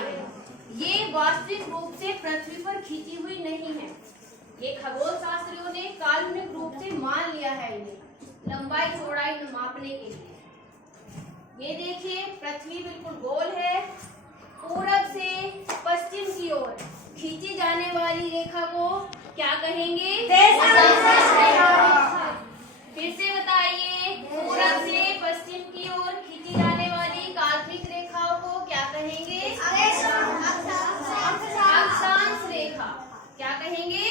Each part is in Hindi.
हैं, ये वास्तविक रूप से पृथ्वी पर खींची हुई नहीं है। ये खगोल शास्त्रियों ने काल्पनिक रूप से मान लिया है इन्हें लंबाई चौड़ाई मापने के लिए। ये देखिए पृथ्वी बिल्कुल गोल है। पूरब से पश्चिम की ओर खींची जाने वाली रेखा को क्या कहेंगे? फिर से बताइए, पूरब से पश्चिम की ओर खींची जाने वाली काल्पनिक रेखाओं को क्या कहेंगे? अक्षांश रेखा। क्या कहेंगे?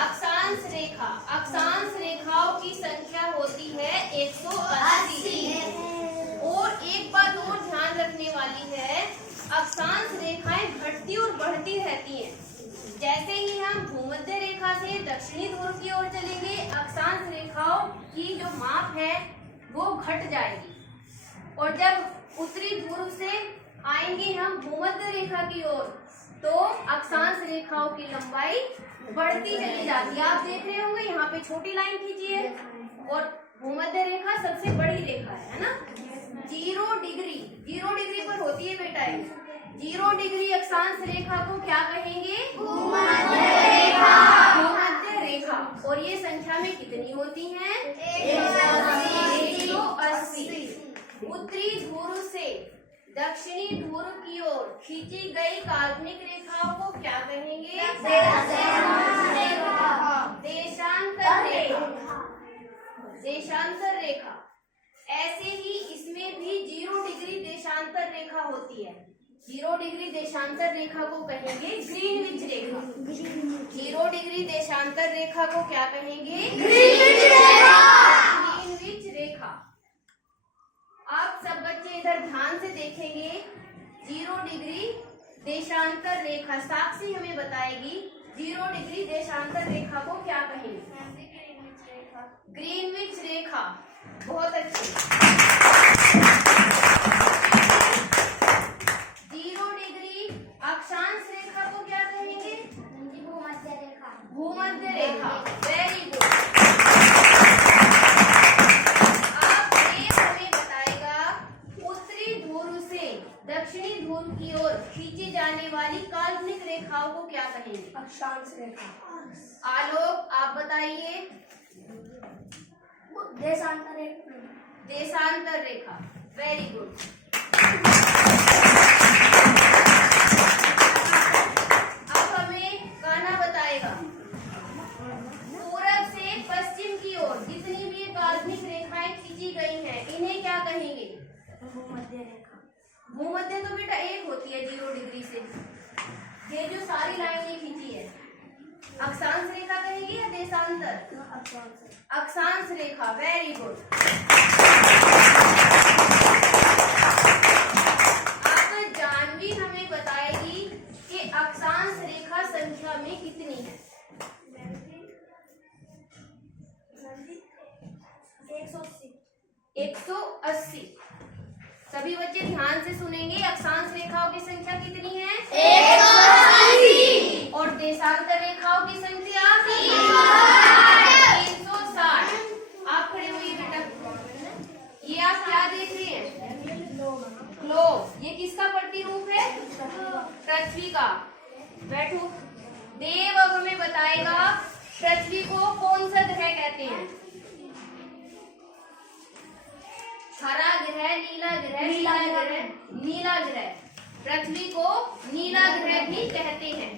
अक्षांश रेखा। अक्षांश रेखाओं की संख्या होती है 180। और एक बात और ध्यान रखने वाली है, अक्षांश रेखाएं घटती और बढ़ती रहती हैं। जैसे ही हम भूमध्य रेखा से दक्षिणी ध्रुव की ओर चलेंगे, अक्षांश रेखाओं की जो माप है वो घट जाएगी, और जब उत्तरी ध्रुव से आएंगे हम भूमध्य रेखा की ओर, तो अक्षांश रेखाओं की लंबाई बढ़ती चली जाती है। आप देख रहे होंगे यहाँ पे छोटी लाइन खींची है और भूमध्य रेखा सबसे बड़ी रेखा है ना। 0 डिग्री पर होती है बेटा। 0 डिग्री अक्षांश रेखा को क्या कहेंगे? भूमध्य रेखा। और ये संख्या में कितनी होती हैं? 180। उत्तरी ध्रुव से दक्षिणी ध्रुव की ओर खींची गई काल्पनिक रेखाओं को क्या कहेंगे? देशांतर रेखा। ऐसे ही इसमें भी 0 डिग्री देशांतर रेखा होती है। 0 डिग्री देशांतर रेखा को कहेंगे ग्रीनविच रेखा। 0 डिग्री देशांतर रेखा को क्या कहेंगे? ग्रीनविच रेखा। आप सब बच्चे इधर ध्यान से देखेंगे। 0 डिग्री देशांतर रेखा साक्षी हमें बताएगी 0 डिग्री देशांतर रेखा को क्या कहेंगे? ग्रीनविच रेखा। बहुत अच्छे। 0 डिग्री अक्षांश रेखा को क्या कहेंगे? भूमध्य रेखा। Very good. अब ये हमें बताएगा उत्तरी ध्रुव से दक्षिणी ध्रुव की ओर खींची जाने वाली काल्पनिक रेखाओं को क्या कहेंगे? अक्षांश रेखा। आलोक आप बताइए। देशांतर रेखा। Very good. अब हमें कान्हा बताएगा, पूरब से पश्चिम की ओर जितनी भी काल्पनिक रेखाएं खींची गई हैं, इन्हें क्या कहेंगे? भूमध्य रेखा। भूमध्य तो बेटा एक होती है 0 डिग्री से। ये जो सारी लाइनें खींची है, अक्षांश रेखा कहेंगे या देशांतर? अक्षांश रेखा। Very good. अब जानवी हमें बताएगी कि अक्षांश रेखा संख्या में कितनी है? 180। सभी बच्चे ध्यान से सुनेंगे। अक्षांश रेखाओं की संख्या कितनी है? 180। और देशांतर रेखाओं की संख्या 360। आप खड़े हुए बेटा। ये आप क्या देख रहे हैं? ग्लोब। ये किसका प्रतिरूप है? पृथ्वी का। बैठो। देव अब हमें बताएगा पृथ्वी को कौन सा ग्रह कहते हैं? हरा ग्रह, नीला ग्रह, नीला ग्रह। पृथ्वी को नीला ग्रह भी कहते हैं।